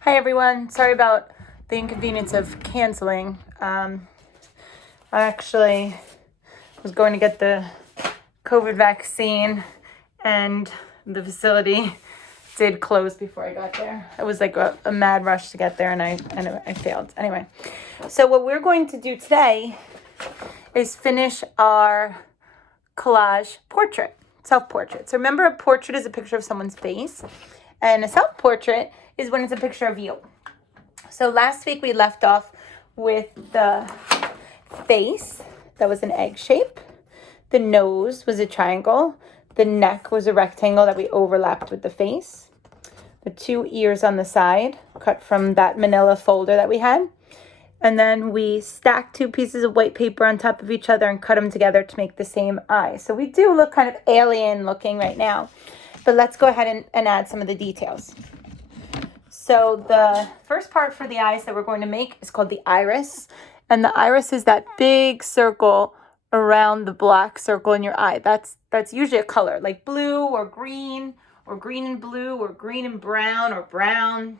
Hi everyone, sorry about the inconvenience of canceling. I actually was going to get the COVID vaccine and the facility did close before I got there. It was like a mad rush to get there and I failed. Anyway, so what we're going to do today is finish our collage portrait, self-portrait. So remember, a portrait is a picture of someone's face and a self-portrait is when it's a picture of you. So last week we left off with the face that was an egg shape. The nose was a triangle. The neck was a rectangle that we overlapped with the face. The two ears on the side, cut from that manila folder that we had. And then we stacked two pieces of white paper on top of each other and cut them together to make the same eye. So we do look kind of alien looking right now. But let's go ahead and add some of the details. So the first part for the eyes that we're going to make is called the iris. And the iris is that big circle around the black circle in your eye. That's usually a color, like blue or green and blue or green and brown or brown.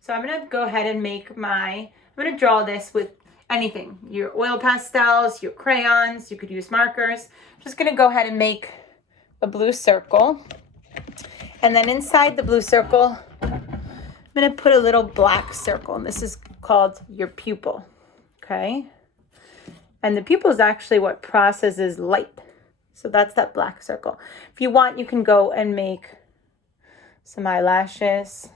So I'm going to go ahead and I'm going to draw this with anything. Your oil pastels, your crayons, you could use markers. I'm just going to go ahead and make a blue circle. And then inside the blue circle, I'm going to put a little black circle, and this is called your pupil, okay? And the pupil is actually what processes light. So that's that black circle. If you want, you can go and make some eyelashes.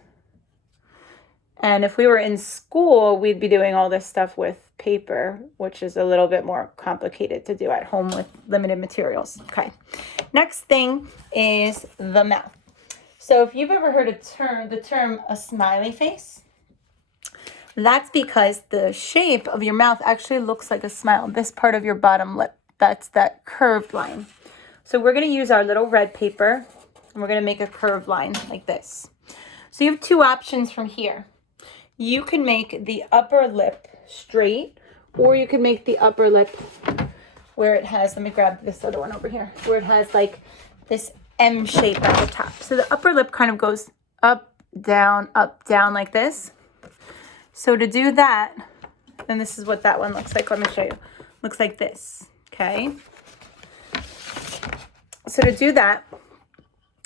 And if we were in school, we'd be doing all this stuff with paper, which is a little bit more complicated to do at home with limited materials. Okay. Next thing is the mouth. So if you've ever heard the term a smiley face, that's because the shape of your mouth actually looks like a smile. This part of your bottom lip, that's that curved line. So we're going to use our little red paper and we're going to make a curved line like this. So you have two options from here. You can make the upper lip straight, or you can make the upper lip where it has, let me grab this other one over here, where it has like this M shape at the top. So the upper lip kind of goes up, down, like this. So to do that, and this is what that one looks like. Let me show you. Looks like this, okay? So to do that,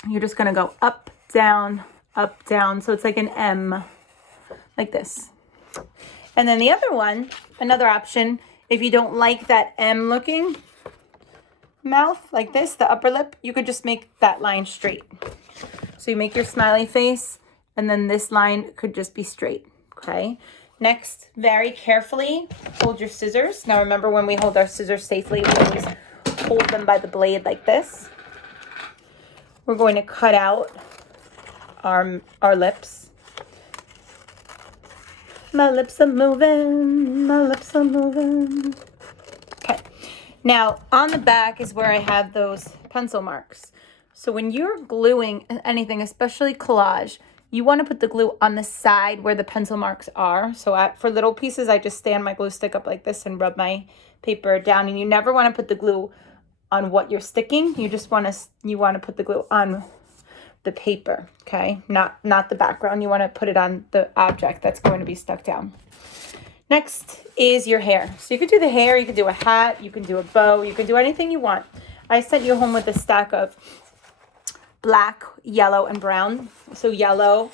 you're just going to go up, down, up, down. So it's like an M, like this. And then the other one, another option, if you don't like that M looking mouth like this, the upper lip, you could just make that line straight. So you make your smiley face, and then this line could just be straight, okay? Next, very carefully, hold your scissors. Now remember, when we hold our scissors safely, we always hold them by the blade like this. We're going to cut out our lips. My lips are moving, my lips are moving. Okay. Now, on the back is where I have those pencil marks. So when you're gluing anything, especially collage, you want to put the glue on the side where the pencil marks are. So for little pieces, I just stand my glue stick up like this and rub my paper down. And you never want to put the glue on what you're sticking. You want to put the glue on the paper, okay? Not the background. You want to put it on the object that's going to be stuck down. Next is your hair. So you could do the hair, you could do a hat, you can do a bow, you can do anything you want. I sent you home with a stack of black, yellow, and brown. So yellow,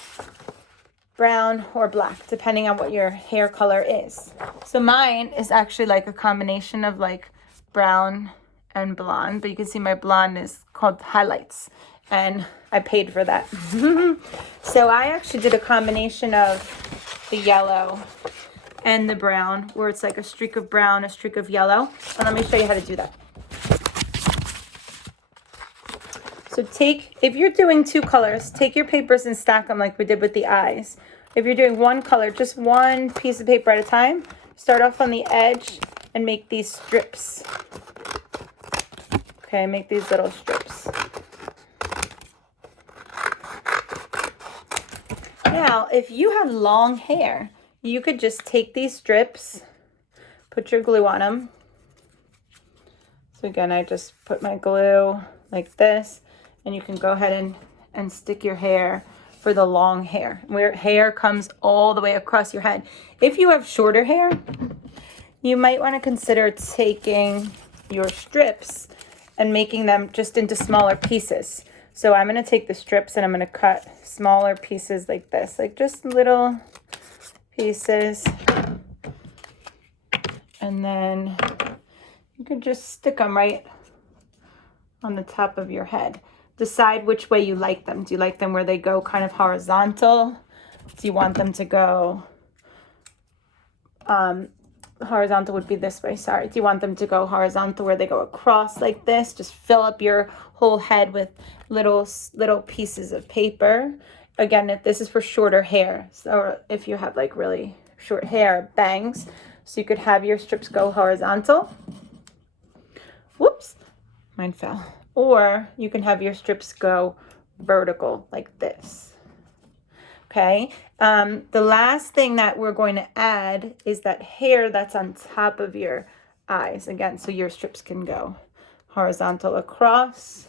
brown, or black, depending on what your hair color is. So mine is actually like a combination of like brown and blonde, but you can see my blonde is called highlights, and I paid for that. So I actually did a combination of the yellow and the brown, where it's like a streak of brown, a streak of yellow. And let me show you how to do that. So if you're doing two colors, take your papers and stack them like we did with the eyes. If you're doing one color, just one piece of paper at a time. Start off on the edge and make these strips. Okay, make these little strips. Now, if you have long hair, you could just take these strips, put your glue on them. So again, I just put my glue like this, and you can go ahead and stick your hair for the long hair, where hair comes all the way across your head. If you have shorter hair, you might want to consider taking your strips and making them just into smaller pieces. So I'm going to take the strips and I'm going to cut smaller pieces like this, like just little pieces. And then you can just stick them right on the top of your head. Decide which way you like them. Do you like them where they go kind of horizontal? Do you want them to go, horizontal would be this way, sorry. Do you want them to go horizontal where they go across like this? Just fill up your whole head with little pieces of paper. Again, if this is for shorter hair, so if you have like really short hair, bangs, so you could have your strips go horizontal. Whoops, mine fell. Or you can have your strips go vertical like this. Okay, the last thing that we're going to add is that hair that's on top of your eyes. Again, so your strips can go horizontal across,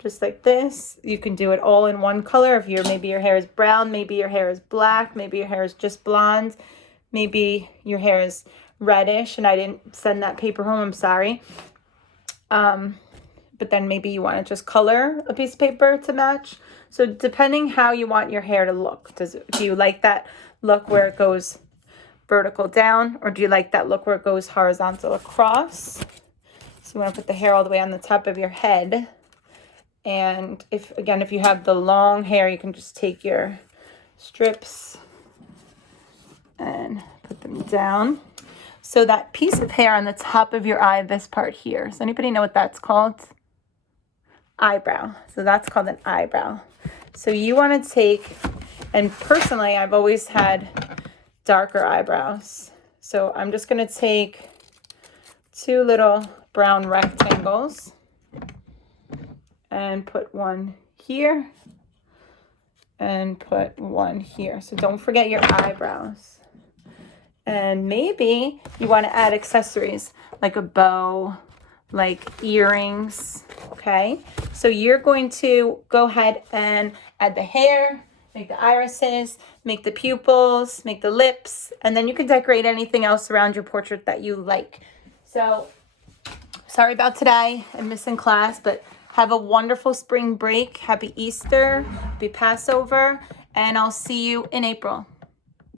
just like this. You can do it all in one color. If maybe your hair is brown, maybe your hair is black, maybe your hair is just blonde, maybe your hair is reddish and I didn't send that paper home, I'm sorry. But then maybe you want to just color a piece of paper to match. So depending how you want your hair to look, do you like that look where it goes vertical down, or do you like that look where it goes horizontal across? So you want to put the hair all the way on the top of your head. And if you have the long hair, you can just take your strips and put them down. So that piece of hair on the top of your eye, this part here, does anybody know what that's called? Eyebrow. So that's called an eyebrow. So you want to take, and personally, I've always had darker eyebrows. So I'm just going to take 2 little brown rectangles and put one here and put one here. So don't forget your eyebrows. And maybe you want to add accessories like a bow, like earrings, okay? So you're going to go ahead and add the hair, make the irises, make the pupils, make the lips, and then you can decorate anything else around your portrait that you like. So sorry about today. I'm missing class, but have a wonderful spring break. Happy Easter, happy Passover, and I'll see you in April.